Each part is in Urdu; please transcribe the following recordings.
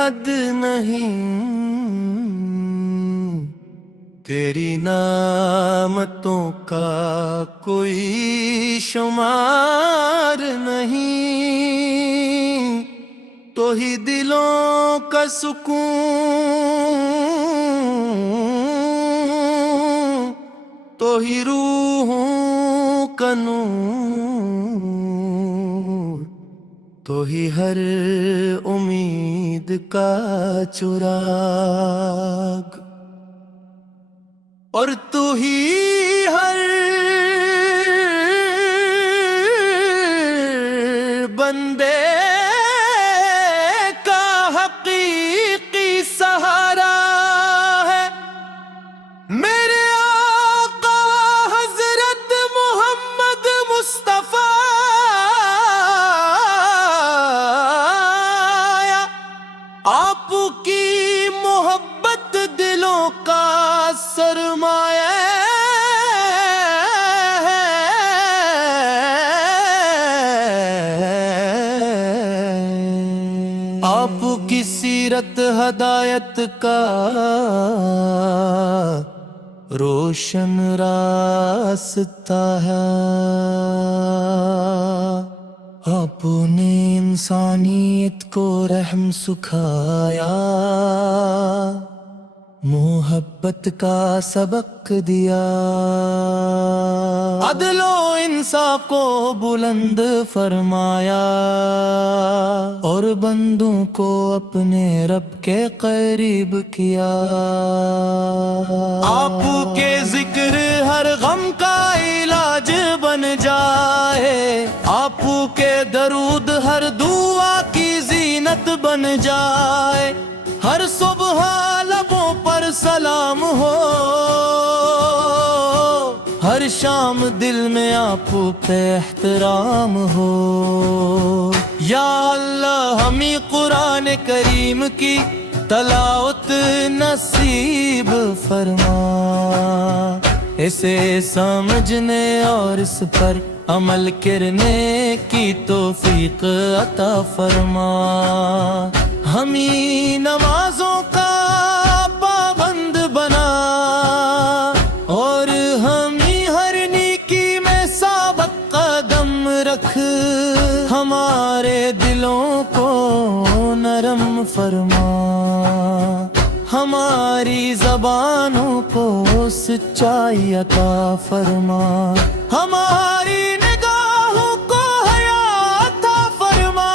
حد نہیں، تیری نعمتوں کا کوئی شمار نہیں، تو ہی دلوں کا سکون، تو ہی روحوں کا نور، تو ہی ہر امید کا چراغ، اور تو ہی ہر بندے کا حقیقی سہارا ہے۔ میرے آقا حضرت محمد مصطفیٰ، آپ کی محبت دلوں کا سرمایہ ہے، آپ کی سیرت ہدایت کا روشن راستہ ہے، آپ نے انسانیت کو رحم سکھایا، محبت کا سبق دیا، عدل و انصاف کو بلند فرمایا، اور بندوں کو اپنے رب کے قریب کیا۔ آپ کے ذکر ہر غم کا علاج بن جائے، آپ کے درود ہر دعا کی زینت بن جائے، ہر صبح لبوں پر سلام ہو، ہر شام دل میں آپ پہ احترام ہو۔ یا اللہ ہمیں قرآن کریم کی تلاوت نصیب فرما، اسے سمجھنے اور اس پر عمل کرنے کی توفیق عطا فرما، ہمیں نمازوں کا پابند بنا، اور ہمیں ہر نیکی میں ثابت قدم رکھ، ہمارے دلوں کو نرم فرما، ہماری زبانوں کو سچائی عطا فرما، ہماری نگاہوں کو حیا عطا فرما،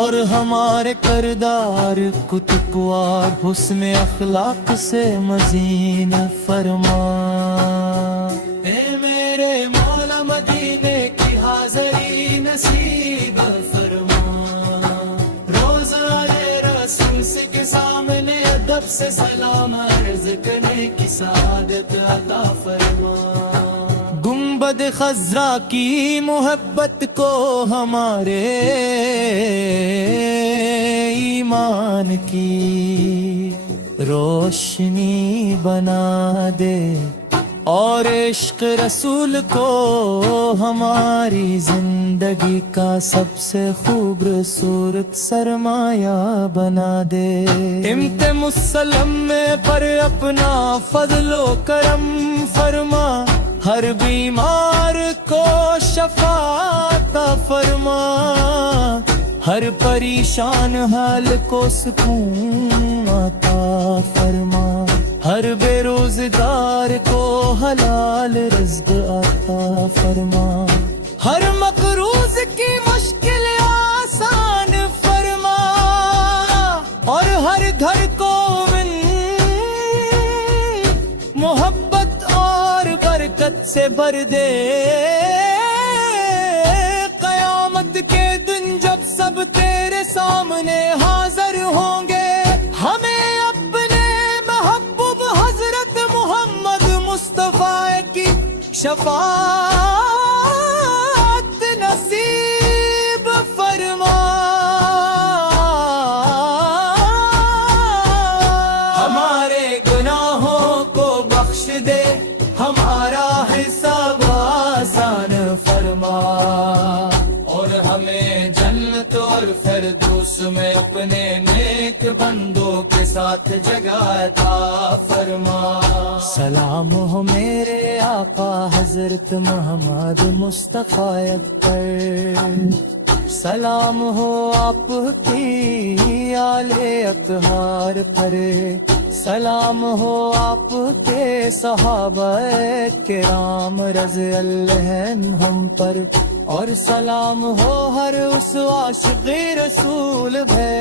اور ہمارے کردار کو تقویٰ حسن اخلاق سے مزین فرما۔ اے میرے مولا مدینے کی حاضری نصیب فرما، روز آئے رسول کے سامنے ادب سے سلام عرض کرنے کی سعادت عطا فرما۔ گنبد خضرا کی محبت کو ہمارے ایمان کی روشنی بنا دے، اور عشق رسول کو ہماری زندگی کا سب سے خوبصورت سرمایہ بنا دے۔ امت مسلم پر اپنا فضل و کرم فرما، ہر بیمار کو شفا عطا فرما، ہر پریشان حال کو سکون عطا فرما، ہر بے روزگار کو حلال رزق عطا فرما، ہر مقروض کی مشکل آسان فرما، اور ہر گھر کو من محبت اور برکت سے بھر دے۔ قیامت کے دن جب سب تیرے سامنے حاضر ہوں گے، ہمیں اپنے محبوب حضرت محمد مصطفیٰ کی شفاعت نصیب فرما۔ ہمارے گناہوں کو بخش دے، ہمارا حساب آسان فرما، اور ہمیں اور فردوس میں اپنے نیک بندوں کے ساتھ جگہ عطا فرما۔ سلام ہو میرے آقا حضرت محمد مصطفیٰ پر، سلام ہو آپ کی آل اطہار پر، سلام ہو آپ کے صحابہ کرام رضی اللہ عنہم پر، اور سلام ہو ہر اس عاشق رسول ہے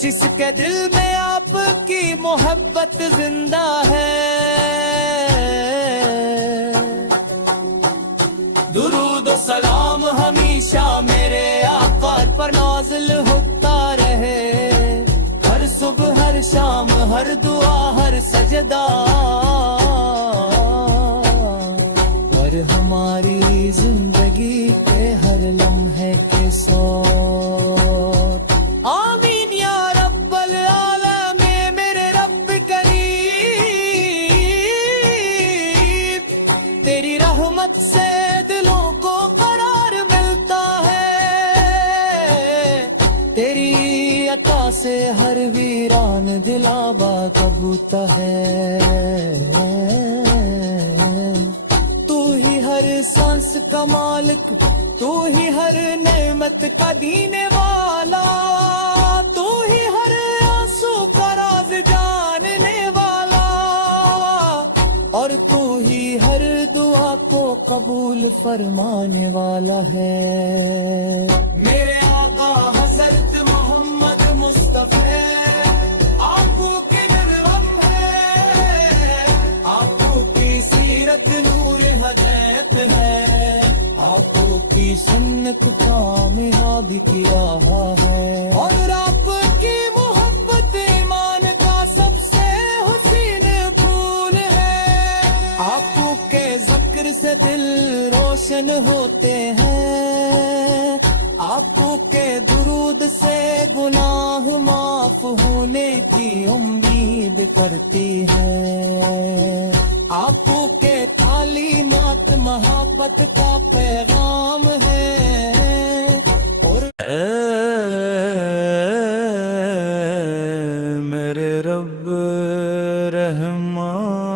جس کے دل میں آپ کی محبت زندہ ہے۔ درود و سلام ہمیشہ میرے آقا پر نازل ہوتا رہے، ہر صبح ہر شام ہر دعا ہر سجدہ، اور ہماری زندگی کے ہر لمحے کے سور۔ آمین یا رب العالمین میرے رب کریم، تیری رحمت سے دلوں کو قرار ملتا ہے، تیری عطا سے ہر ویران دل آباد ہوتا ہے۔ تو ہی ہر سانس کا مالک، تو ہی ہر نعمت کا دینے والا، تو ہی ہر آنسو کا راز جاننے والا، اور تو ہی ہر دعا کو قبول فرمانے والا ہے۔ میرے آقا حضرت محمد مصطفیٰ آپ کے نرغم ہے، آپ کی سیرت نور ہدایت ہے، آپ کی سنت کامیاب کیا ہے، اور آپ کی محبت ایمان کا سب سے حسین پھول ہے۔ آپ کے ذکر سے دل روشن ہوتے ہیں، آپ کے درود سے گناہ معاف ہونے کی امید کرتی ہے، آپ کے تعلیمات محبت کا پیغام ہے، اور میرے رب رحمان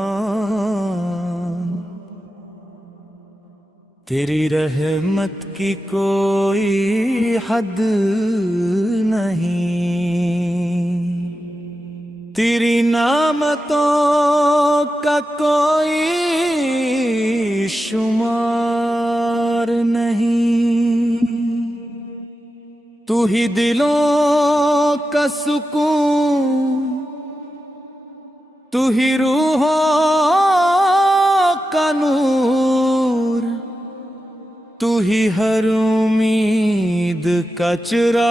تیری رحمت کی کوئی حد نہیں، تیری نعمتوں کا کوئی شمار نہیں، تو ہی دلوں کا سکون، تو ہی روحوں کا نور، تو ہی ہر امید کا چراغ،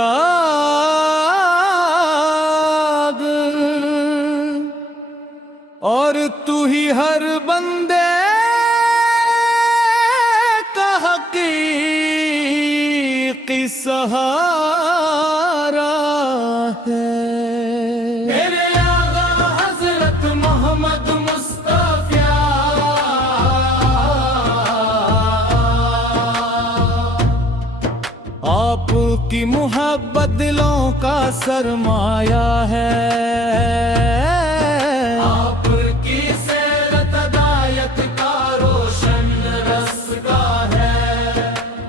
اور تو ہی ہر بندے کا حقیقی سہارا ہے۔ میرے آقا حضرت محمد مصطفیٰ آپ کی محبت دلوں کا سرمایہ ہے، آپ کی سیرت ہدایت کا روشن رستہ ہے،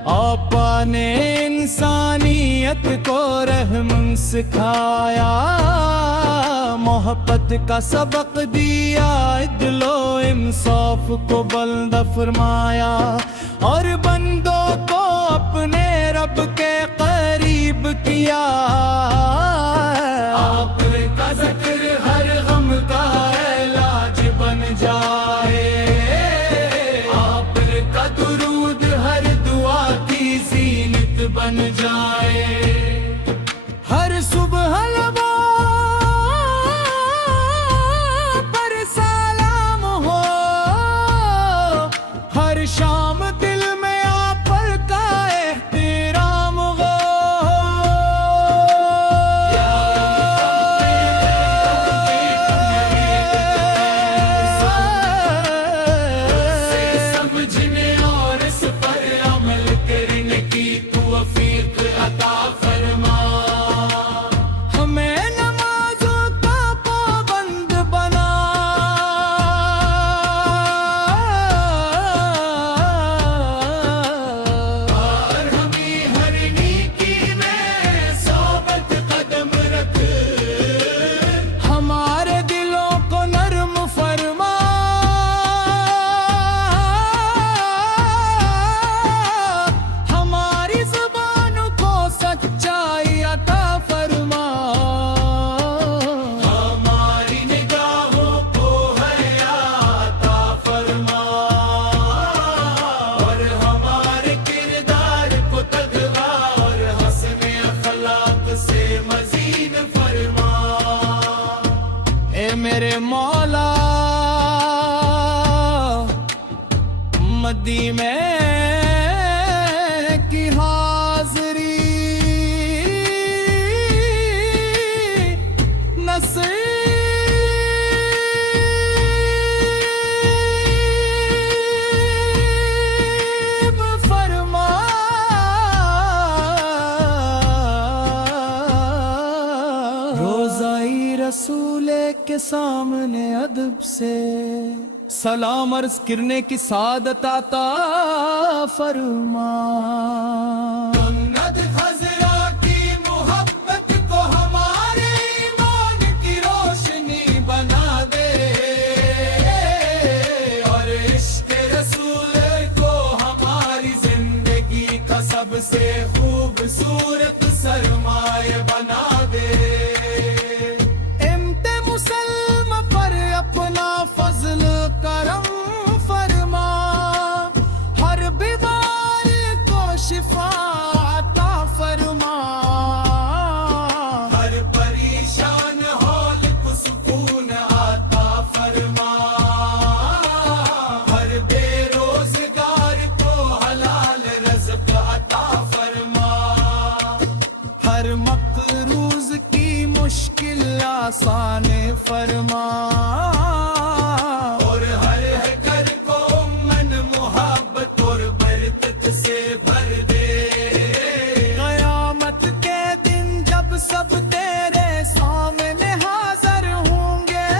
آپ نے انسانیت کو رحم سکھایا، محبت کا سبق دیا، عدل و انصاف کو بلند فرمایا، اور بندوں کو اپنے رب کے قریب کیا۔ آپ کا ذکر ہر غم کا علاج بن جائے، آپ کا درود ہر دعا کی زینت بن جائے، ہر صبح لبوں پر سلام ہو، ہر شام دل میں آپ کا احترام ہو، رسول کے سامنے ادب سے سلام عرض کرنے کی سعادت عطا فرما۔ سنت خضرا کی محبت کو ہمارے ایمان کی روشنی بنا دے، اور عشق رسول کو ہماری زندگی کا سب سے خوبصورت سرمایہ بنا دے۔ مسلم پر اپنا فضل کرم فرما، ہر بیمار کو شفا عطا فرما، ہر پریشان حال کو سکون عطا فرما، ہر بے روزگار کو حلال رزق عطا فرما، ہر مقروض کی مشکل آسان فرما، اور ہر گھر کو من محبت اور برکت سے بھر دے۔ قیامت کے دن جب سب تیرے سامنے حاضر ہوں گے،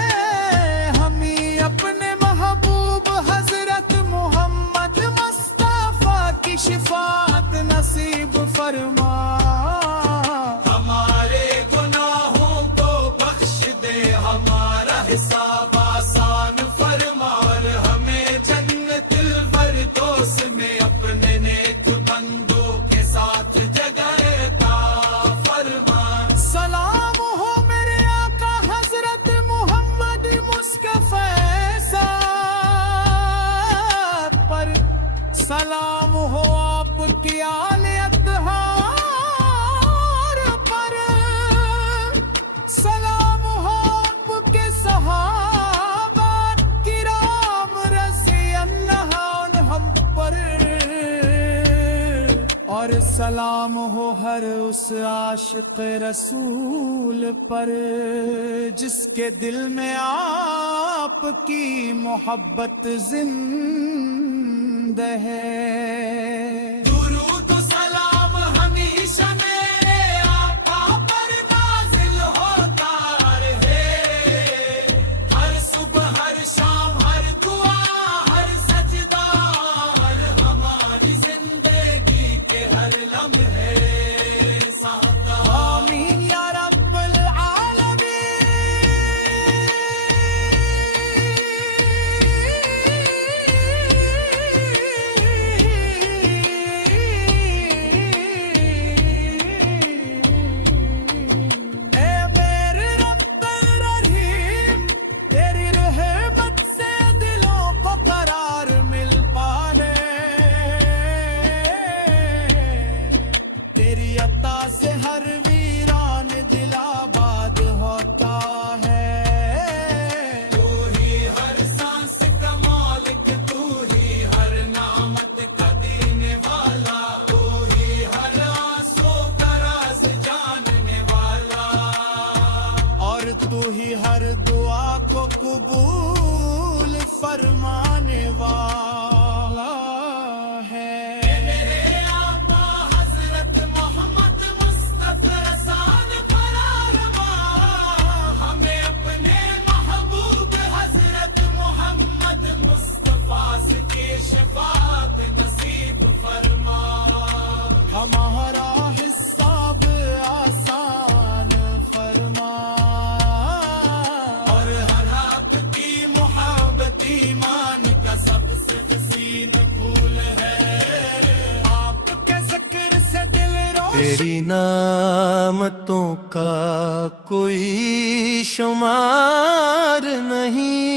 ہم ہی اپنے محبوب حضرت محمد مصطفیٰ کی شفاعت نصیب فرما۔ حساب آسان فرما، اور ہمیں جنت الفردوس میں اپنے نیک بندوں کے ساتھ جگہ عطا فرما۔ سلام ہو میرے آقا حضرت محمد مصطفیٰ صاحب پر، سلام ہو آپ کی آل اطہار پر، سلام ہو صحابہ کرام رضی اللہ عنہم پر، اور سلام ہو ہر اس عاشق رسول پر جس کے دل میں آپ کی محبت زندہ ہے۔ درود و سلام ہمیشہ میرے آقا پر نازل ہوتا رہے، ہر صبح ہر شام ہر دعا ہر سجدہ، ہر ہماری زندگی کے ہر لمحے ساتھ۔ آمین یا رب العالمین۔ اے میرے رب الرحیم، تیری رحمت سے دلوں کو قرار مل پانے، تیری عطا سے ہر ویران دل آباد ہوتا ہے۔ تو ہی ہر سانس کا مالک، تو ہی ہر نعمت کا دینے والا، تو ہی ہر آنسو کا راز جاننے والا، اور تو ہی ہر دعا کو قبول فرمانے والا ہے۔ میرے آقا حضرت محمد مصطفیٰ رسان فراروا، ہمیں اپنے محبوب حضرت محمد مصطفیٰ کی شفاعت نصیب فرما، ہمارا حساب آسان فرما، اور ہر آپ کی محبت ایمان کا سب سے حسین پھول ہے، آپ کے ذکر سے دل روشن۔ تیری نعمتوں کا کوئی شمار نہیں،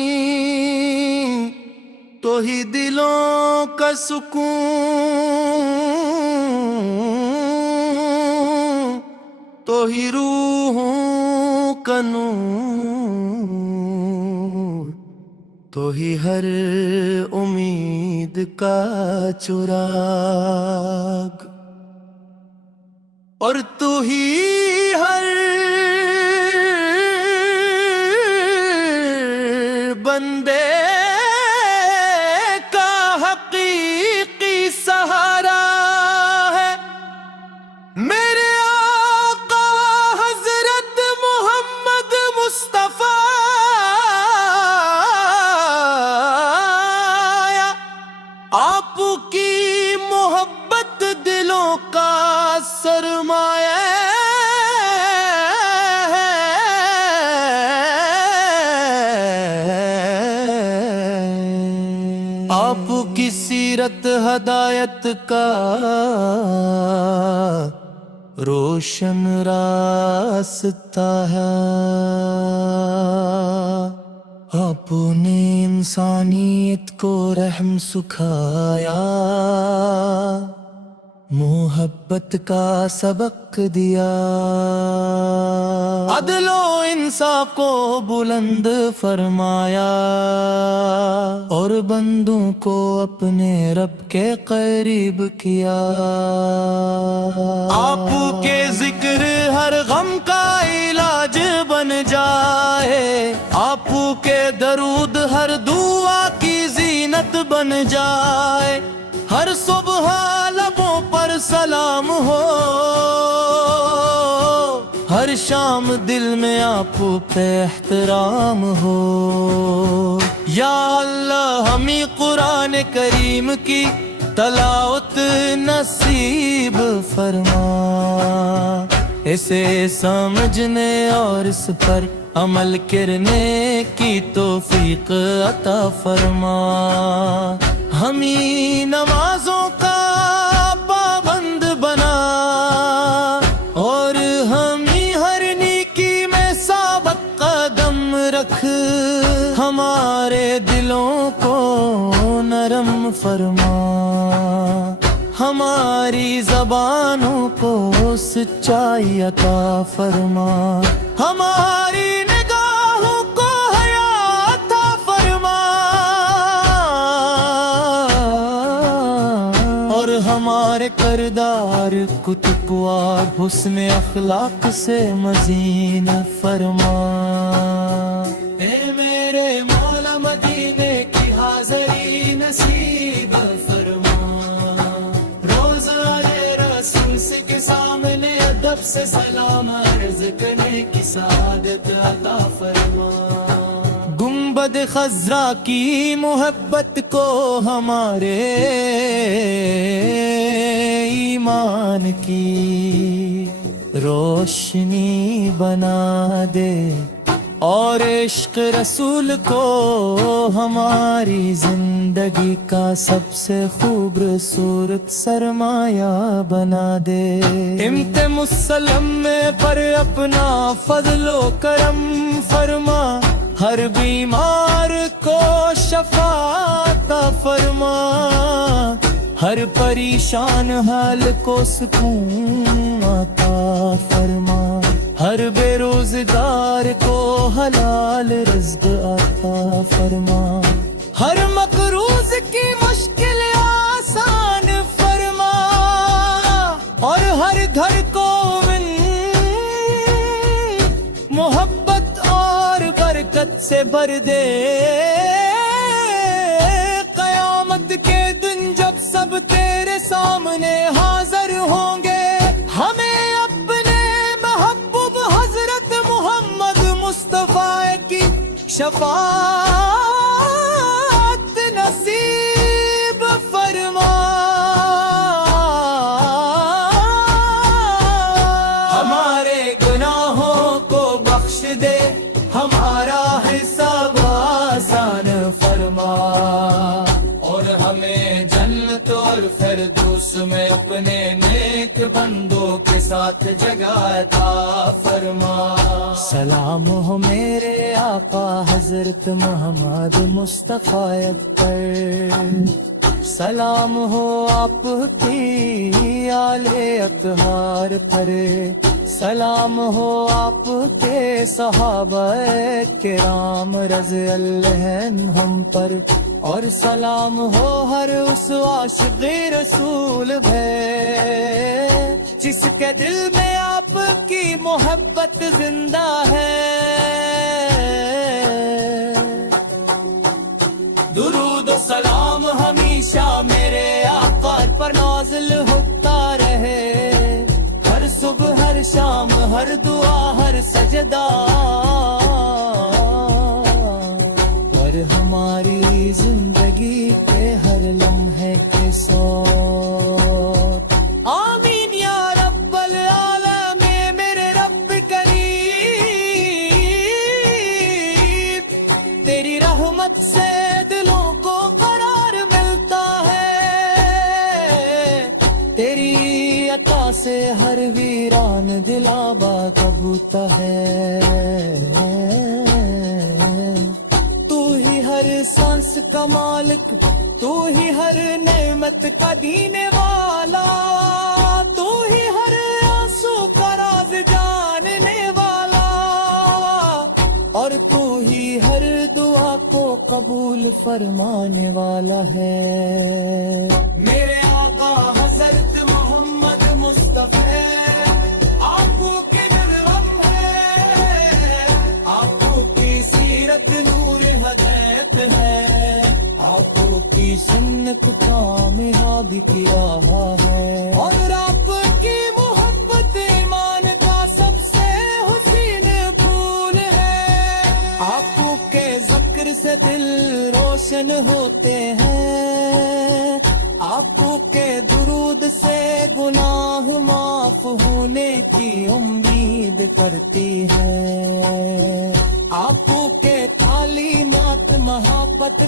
تو ہی دلوں کا سکون، تو ہی روحوں کا نور، تو ہی ہر امید کا چراغ، اور تو ہی ہر بندے کا حقیقی سہارا ہے۔ میرے آقا حضرت محمد مصطفیٰ کی سیرت ہدایت کا روشن راستہ ہے۔ آپ نے انسانیت کو رحم سکھایا، محبت کا سبق دیا، عدل و انصاف کو بلند فرمایا، اور بندوں کو اپنے رب کے قریب کیا۔ آپ کے ذکر ہر غم کا علاج بن جائے، آپ کے درود ہر دعا کی زینت بن جائے، ہر صبح لبوں پر سلام ہو، ہر شام دل میں آپ پہ احترام ہو۔ یا اللہ ہمیں قرآن کریم کی تلاوت نصیب فرما، اسے سمجھنے اور اس پر عمل کرنے کی توفیق عطا فرما۔ ہمیں نمازوں کا پابند بنا، اور ہمیں ہر نیکی میں ثابت قدم رکھ، ہمارے دلوں کو نرم فرما، ہماری زبانوں کو سچائی عطا فرما، ہماری نگاہوں کو حیا عطا فرما، اور ہمارے کردار کو تقویٰ حسن اخلاق سے مزین فرما۔ اے میرے مولا مدینے کی حاضری نصیب فرما، روز آلے رسول کے سامنے ادب سے سلام عرض کرنے کی سعادت عطا فرما۔ گنبد خضرا کی محبت کو ہمارے ایمان کی روشنی بنا دے، اور عشق رسول کو ہماری زندگی کا سب سے خوبصورت سرمایہ بنا دے۔ امت مسلم میں پر اپنا فضل و کرم فرما، ہر بیمار کو شفا عطا فرما، ہر پریشان حال کو سکون عطا فرما، ہر بے روزگار کو حلال رزق عطا فرما، ہر مقروض کی مشکل آسان فرما، اور ہر گھر کو من محبت اور برکت سے بھر دے۔ قیامت کے دن جب سب تیرے سامنے حاضر ہوں گے، ہمیں اپنے محبوب حضرت محمد مصطفیٰ کی شفاعت نصیب فرما۔ ہمارے گناہوں کو بخش دے، ہمارا حساب آسان فرما، اور ہمیں جنت اور فردوس میں اپنے نیک بندوں کے ساتھ جگہ عطا فرما۔ سلام ہو میرے آقا حضرت محمد مصطفیٰ پر، سلام ہو آپ کی آل اطہار پر، سلام ہو آپ کے صحابہ کرام رضی اللہ عنہم پر، اور سلام ہو ہر اس عاشق رسول ہے جس کے دل میں آپ کی محبت زندہ ہے۔ درود و سلام ہمیشہ میرے آقا پر نازل ہوتا رہے، ہر صبح ہر شام ہر دعا ہر سجدہ، اور ہماری زندگی کے ہر لمحے کے ساتھ۔ آمین یا رب العالمین میرے رب کریم، تیری رحمت سے دلوں کو قرار ملتا جان دلابا کبوتا ہے تو ہی ہر سانس کا مالک تو ہی ہر نعمت کا دینے والا تو ہی ہر آنسو کا راز جاننے والا اور تو ہی ہر دعا کو قبول فرمانے والا ہے میرے آقا حضرت محمد مصطفی آپ کے جلوم ہے آپ کی سیرت نور ہدایت ہے آپ کی سنت کامیاب کیا ہے اور آپ کی محبت ایمان کا سب سے حسین پھول ہے آپ کے ذکر سے دل روشن ہوتے ہیں آپ کے درود سے گناہ معاف ہونے کی امید کرتی ہے آپ کے تعلیمات محبت